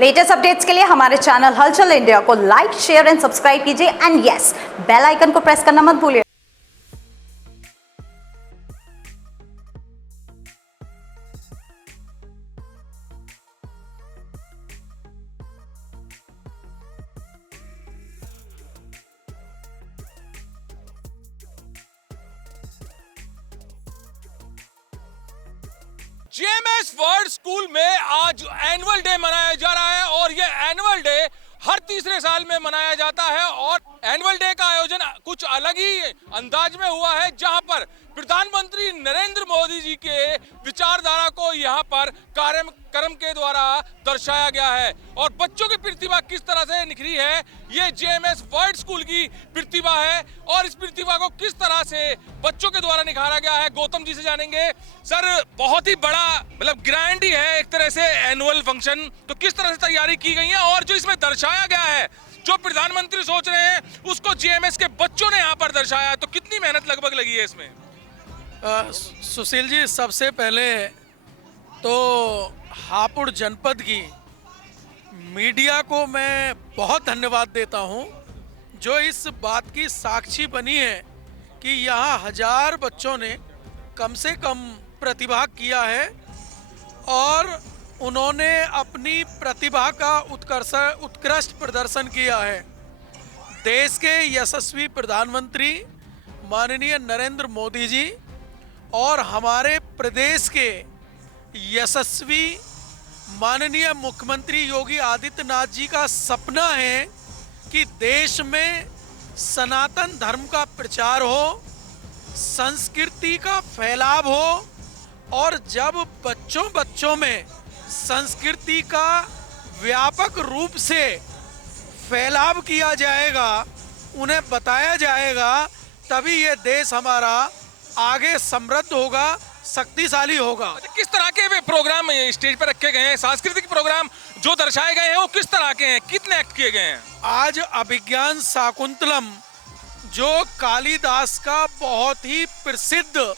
Latest updates के लिए हमारे चैनल हलचल इंडिया को लाइक, शेयर एंड सब्सक्राइब कीजिए एंड यस, बेल आइकन को प्रेस करना मत भूलिए। जेएमएस वर्ल्ड स्कूल में आज एनुअल डे मनाया जा रहा है और ये एनुअल डे हर तीसरे साल में मनाया जाता है और एनुअल डे का आयोजन कुछ अलग ही अंदाज में हुआ है, जहां पर प्रधानमंत्री नरेंद्र मोदी जी के विचारधारा को यहां पर कार्यक्रम के द्वारा दर्शाया गया है और बच्चों की प्रतिभा किस तरह से निखरी है, ये जेएमएस वर्ल्ड स्कूल की प्रतिभा है और इस प्रतिभा को किस तरह से बच्चों के द्वारा निखारा गया है, गौतम जी से जानेंगे। सर, बहुत ही बड़ा मतलब ग्रैंड ही है एक तरह से एनुअल फंक्शन, तो किस तरह से तैयारी की गई है और जो इसमें दर्शाया गया है, जो प्रधानमंत्री सोच रहे हैं उसको जेएमएस के बच्चों ने यहाँ पर दर्शाया, तो कितनी मेहनत लगभग लगी है इसमें? सुशील जी, सबसे पहले तो हापुड़ जनपद की मीडिया को मैं बहुत धन्यवाद देता हूं, जो इस बात की साक्षी बनी है कि यहाँ 1000 बच्चों ने कम से कम प्रतिभा किया है और उन्होंने अपनी प्रतिभा का उत्कृष्ट प्रदर्शन किया है। देश के यशस्वी प्रधानमंत्री माननीय नरेंद्र मोदी जी और हमारे प्रदेश के यशस्वी माननीय मुख्यमंत्री योगी आदित्यनाथ जी का सपना है कि देश में सनातन धर्म का प्रचार हो, संस्कृति का फैलाव हो और जब बच्चों में संस्कृति का व्यापक रूप से फैलाव किया जाएगा, उन्हें बताया जाएगा, तभी ये देश हमारा आगे समृद्ध होगा, शक्तिशाली होगा। किस तरह के वे प्रोग्राम स्टेज पर रखे गए हैं, सांस्कृतिक प्रोग्राम जो दर्शाए गए हैं वो किस तरह के हैं, कितने एक्ट किए गए हैं? आज अभिज्ञान शाकुंतलम जो कालिदास का बहुत ही प्रसिद्ध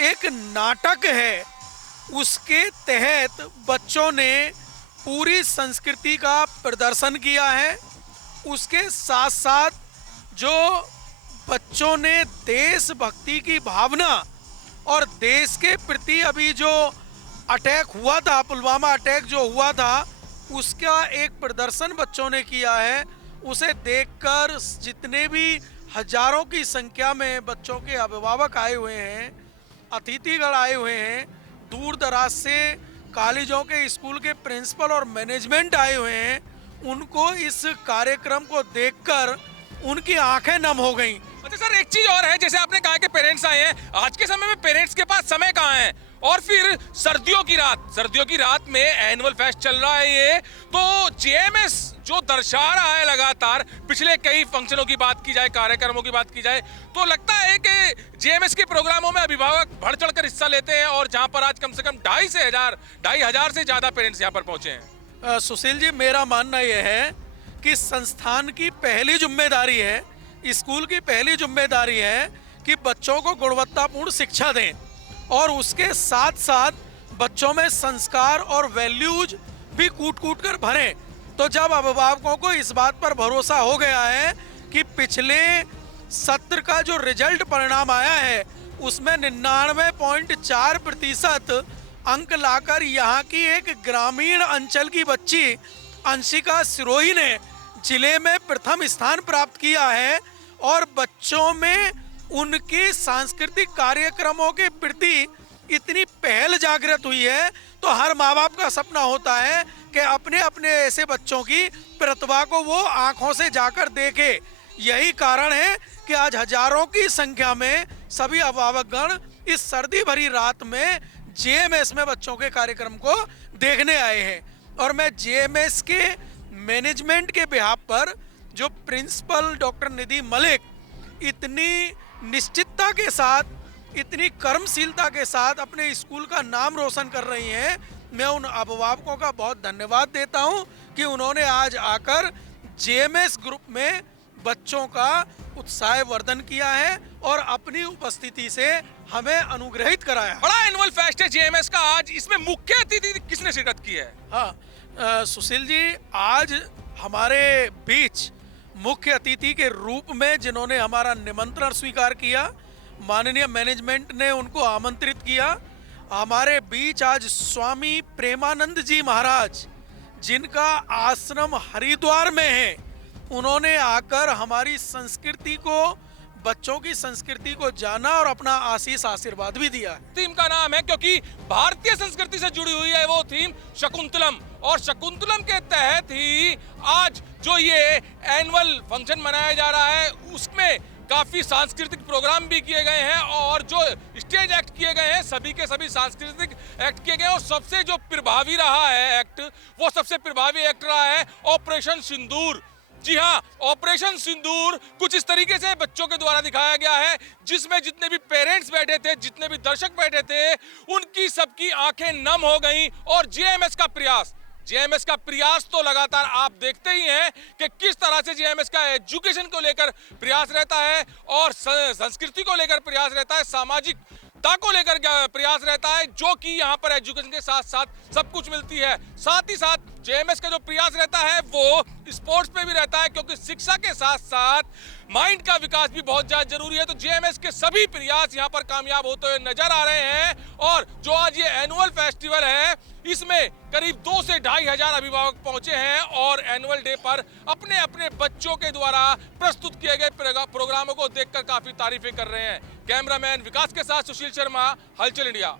एक नाटक है, उसके तहत बच्चों ने पूरी संस्कृति का प्रदर्शन किया है। उसके साथ साथ जो बच्चों ने देशभक्ति की भावना और देश के प्रति अभी जो अटैक हुआ था, पुलवामा अटैक जो हुआ था, उसका एक प्रदर्शन बच्चों ने किया है। उसे देखकर जितने भी हजारों की संख्या में बच्चों के अभिभावक आए हुए हैं, अतिथिगण आए हुए हैं, दूर दराज से कॉलेजों के स्कूल के प्रिंसिपल और मैनेजमेंट आए हुए हैं, उनको इस कार्यक्रम को देखकर उनकी आंखें नम हो गईं। अच्छा सर, एक चीज और है, जैसे आपने कहा कि पेरेंट्स आए हैं, आज के समय में पेरेंट्स के पास समय कहाँ है? और फिर सर्दियों की रात में एनुअल फेस्ट चल रहा है ये, तो जेएमएस जो दर्शा रहा है लगातार, पिछले कई फंक्शनों की बात की जाए, कार्यक्रमों की बात की जाए, तो लगता है कि जेएमएस के प्रोग्रामों में अभिभावक बढ़ चढ़कर हिस्सा लेते हैं और जहां पर आज कम से कम 2,500 से ज्यादा पेरेंट्स यहाँ पर पहुंचे हैं। सुशील जी, मेरा मानना यह है कि संस्थान की पहली जिम्मेदारी है, स्कूल की पहली जिम्मेदारी है कि बच्चों को गुणवत्तापूर्ण शिक्षा दें और उसके साथ साथ बच्चों में संस्कार और वैल्यूज भी कूट कर भरें। तो जब अभिभावकों को इस बात पर भरोसा हो गया है कि पिछले सत्र का जो रिजल्ट परिणाम आया है उसमें 99.4% अंक लाकर यहाँ की एक ग्रामीण अंचल की बच्ची अंशिका सिरोही ने जिले में प्रथम स्थान प्राप्त किया है और बच्चों में उनके सांस्कृतिक कार्यक्रमों के प्रति इतनी पहल जागृत हुई है, तो हर माँ बाप का सपना होता है कि अपने अपने ऐसे बच्चों की प्रतिभा को वो आंखों से जाकर देखे। यही कारण है कि आज हजारों की संख्या में सभी अभिभावकगण इस सर्दी भरी रात में जेएमएस में बच्चों के कार्यक्रम को देखने आए हैं। और मैं जेएमएस के मैनेजमेंट के बिहाफ पर जो प्रिंसिपल डॉक्टर निधि मलिक इतनी निश्चितता के साथ, इतनी कर्मशीलता के साथ अपने स्कूल का नाम रोशन कर रही हैं, मैं उन अभिभावकों का बहुत धन्यवाद देता हूं कि उन्होंने आज आकर जेएमएस ग्रुप में बच्चों का उत्साहवर्धन किया है और अपनी उपस्थिति से हमें अनुग्रहित कराया। बड़ा एनुअल फेस्ट है जेएमएस का आज, इसमें मुख्य अतिथि किसने शिरकत की है? हाँ, सुशील जी, आज हमारे बीच मुख्य अतिथि के रूप में जिन्होंने हमारा निमंत्रण स्वीकार किया, माननीय मैनेजमेंट ने उनको आमंत्रित किया। हमारे बीच आज स्वामी प्रेमानंद जी महाराज, जिनका आश्रम हरिद्वार में है, उन्होंने आकर हमारी संस्कृति को, बच्चों की संस्कृति को जाना और अपना आशीष आशीर्वाद भी दिया। थीम का नाम है, क्योंकि भारतीय संस्कृति से जुड़ी हुई है वो थीम शकुंतलम, और शकुंतलम के तहत ही आज जो ये एनुअल फंक्शन मनाया जा रहा है उसमें काफी सांस्कृतिक प्रोग्राम भी किए गए हैं और जो स्टेज एक्ट किए गए हैं सभी के सभी सांस्कृतिक एक्ट किए गए हैं। और सबसे जो प्रभावी रहा है एक्ट, वो सबसे प्रभावी एक्ट रहा है ऑपरेशन सिंदूर। जी हाँ, ऑपरेशन सिंदूर कुछ इस तरीके से बच्चों के द्वारा दिखाया गया है, जिसमें जितने भी पेरेंट्स बैठे थे, जितने भी दर्शक बैठे थे, उनकी सबकी आंखें नम हो गईं। और जेएमएस का प्रयास तो लगातार आप देखते ही हैं कि किस तरह से जेएमएस का एजुकेशन को लेकर प्रयास रहता है और संस्कृति को लेकर प्रयास रहता है, सामाजिकता को लेकर प्रयास रहता है, जो कि यहाँ पर एजुकेशन के साथ साथ सब कुछ मिलती है। साथ ही साथ जेएमएस का जो प्रयास रहता है वो स्पोर्ट्स पे भी रहता है, क्योंकि शिक्षा के साथ साथ माइंड का विकास भी बहुत ज्यादा जरूरी है। तो जेएमएस के सभी प्रयास यहाँ पर कामयाब होते हुए नजर आ रहे हैं। और जो आज ये एनुअल फेस्टिवल है, इसमें करीब 2 से 2.5 हजार अभिभावक पहुंचे हैं और एनुअल डे पर अपने अपने बच्चों के द्वारा प्रस्तुत किए गए प्रोग्रामों को देखकर काफी तारीफें कर रहे हैं। कैमरामैन विकास के साथ सुशील शर्मा, हलचल इंडिया।